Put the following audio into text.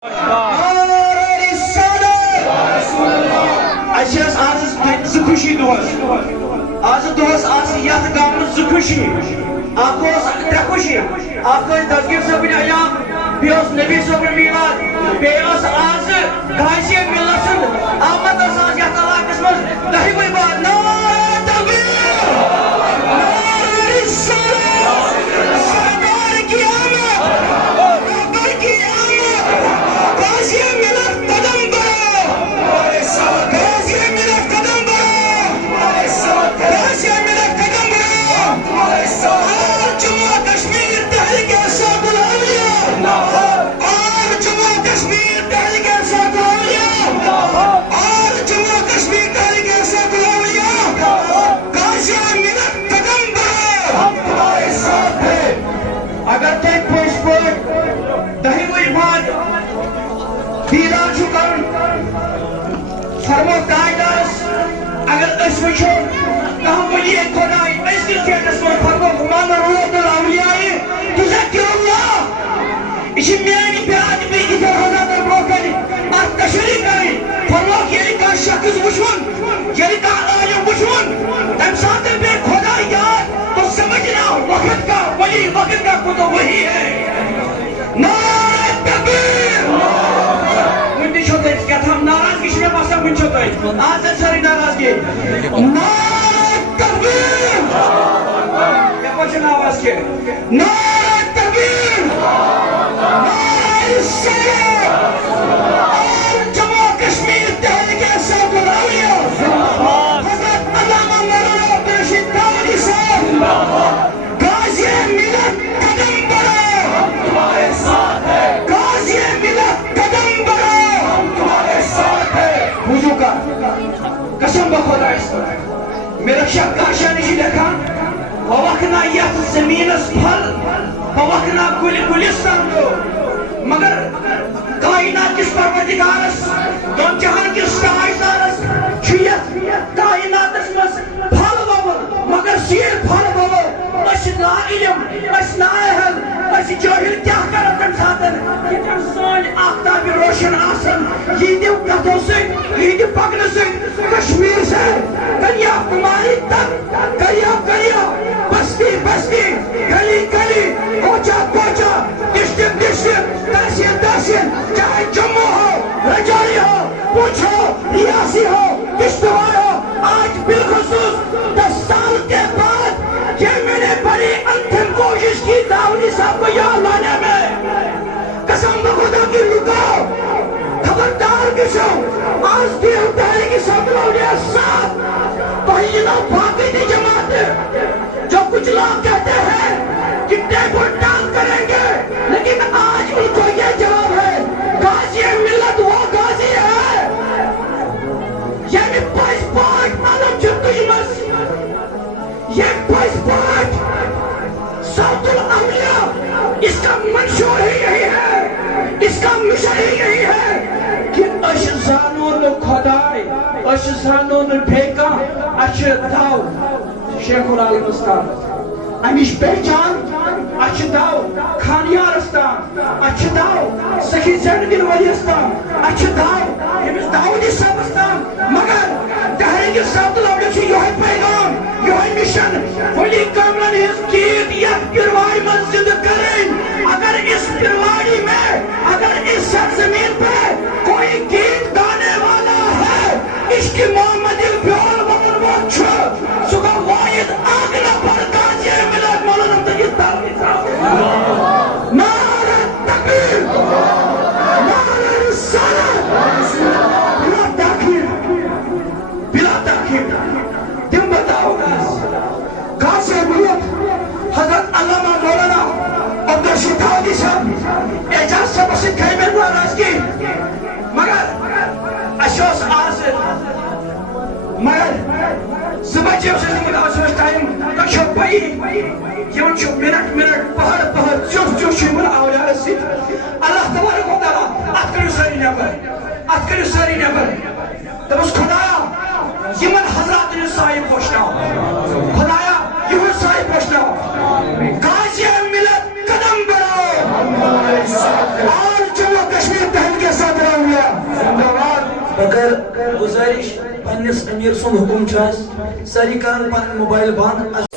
خوشی آز دہس یت گام زٕ خوشی اکھ ترٛےٚ خوشی اکھ دستگیر صٲبٕنۍ ایام بیٚیہِ نبی صٲبٕنۍ میلاد بیٚیہِ آز غازی ملت سُنٛد آمد آز یتھ علاقس منٛز 10وٕے بار نعرہ تکبیر نعرہ رسالت سردار کی آمد پیغمبر کی آمد غازی ملت قدم بڑھاؤ غازی ملت قدم بڑھاؤ غازی ملت قدم بڑھاؤ اور جموں کشمیر تحریک انصاف الاولیاء اور جموں کشمیر تحریک انصاف الاولیاء اور جموں کشمیر تحریک انصاف الاولیاء غازی ملت قدم بڑھاؤ ہم تمہارے ساتھ ہیں اگر تُہۍ پٔزۍ پٲٹھۍ 10وٕے بار دیٖدار چھُ کَرُن فرمو تاجدارس اگر أسۍ وٕچھو کانٛہہ ؤلی خۄداے أزکِس ڈیٹس منٛز فرمو من روض الاولیاء تذکر اللہ یہِ چھِ میٛانہِ بیٛاکھ بیٚیہِ کہِ حضرتن برٛونٛہہ کَنہِ اَتھ تشریح کَرٕنۍ فرموکھ ییٚلہِ کانٛہہ شخص وٕچھوُن ییٚلہِ کانٛہہ عالم وٕچھوُن تَمہِ ساتہٕ پیٚیہِ خۄداے یاد تو سمجھنا وقت کا ولی وقت کا خود وہی ہے نعرہ تکبیر وٕنہِ چھو تۄہہِ کیٛاہتام ناراضگی چھِ مےٚ باسان وٕنہِ چھو تۄہہِ آز سٲرٕے ناراضگی نعرہ تکبیر یپٲرۍ چھِنہٕ آواز کینٛہہ نعرہ تکبیر نعرہ رسالت اور جموں کشمیر تحریک انصاف الاولیاء حضرت علامہ مولانا عبدالرشید داودی صاحب غازی ملت قدم بڑھاؤ ہم تمہارے ساتھ ہیں غازی ملت قدم بڑھاؤ ہم تمہارے ساتھ ہیں وضو کر قسم بخدایس میرا شک کاشانی چھِ لیکھان بوکھنا یتھ زمینس پھل بوکھنا کُلہِ گُلستان مگر کائنات کس پروردگارس دون جہان کس تاجدارس چھُ یتھ کائناتس منٛز پھل ووٚوُر مگر سیر پھل ووٚوُر أسۍ نا علم أسۍ نا اہل أسۍ جٲہل کیٛاہ کرو تمہِ ساتہٕ ییٚتٮ۪ن سٲنۍ آفتابِ روشن آسن یِہنٛدیو کتھو سۭتۍ یِہنٛدِ پکنہٕ سۭتۍ کشمیر سے دریا تمہاری تک دریا دریا بستی بستی گلی گلی کوچہ کوچہ ڈسٹرکٹ ڈسٹرکٹ تحصیل تحصیل چاہے جموں ہو رجوری ہو پوچھ ہو ریاسی ہو کشتواڑ ہو آج بالخصوص 10 سال کے بعد یہ میں نے بڑی انتھم کوشش کی داودی صاحب کو یہاں لانے میں قسم بخدا کی رکاؤ خبردار کسو آج دیو تحریک انصاف الاولیاء ساتھ پہینا باقی دی جماعت جو کچھ لوگ کہتے ہیں کہ ٹیبل ٹاک کریں گے لیکن آج ان کو یہ جواب ہے غازی ملت وہ غازی ہے یعنی 5 پوائنٹ عالم جدوجہد یہ 5 پوائنٹ صوت الاولیاء اس کا منشور ہی یہی ہے اس کا مشن ہی یہی ہے کہ أسۍ زانو نہٕ خۄداے أسۍ زانو نہٕ بیٚیہِ کانٛہہ اَسہِ چھِ دَو شیخ العالم استان اَمِچ پہچان اَسہِ چھِ دَو خانیارس تام اَسہِ چھِ دَو صحیح زینگِر ؤلیَس تام اَسہِ چھِ دَو ییٚمِس داودی صٲبس تام مگر تحریک انصاف الاولیاء چھُ یِہوٚے پیغام یِہوٚے مِشن ولی کاملن ہٕنٛز گیٖت یتھ پِروارِ منٛز زِندٕ کَرٕنۍ اگر اس پِرواری میں اگر اس سرزمین پہ کوئی گیت گانے والا ہے عشق محمد بیول وطن وہ چھو سکا واحد آگ نفر غازی ملت مولانا عبدالرشید داودی صاحب نعرہ تکبیر نعرہ رسالت بلا تاخیر تم بتاؤ غازی ملت حضرت علامہ مولانا عبدالرشید داودی صاحب اعجاز صاحب سے کہیں میں ناراضگی مگر اَسہِ اوس آز مگر 2 بجے اوس اَسہِ مُدعاوس ٹایم تۄہہِ چھو پَیی یِمن چھُ مِنٹ پہر پہر ژیوٚٹھ ژیوٚٹھ چھُ یِمن آوریارس سۭتۍ اللہ تبارک و تعالیٰ اَتھ کٔرِو سٲری نٮ۪بر اَتھ کٔرِو سٲری نٮ۪بر دوٚپُس خۄدایا یِمن حضراتن ہُنٛد سایہِ پوشناو خۄدایا یِہُنٛد سایہِ پوشناو غازی ملت قدم بڑھاؤ اور جموں کشمیر تحریک امیر سن حکم ساری کران پن موبائل بند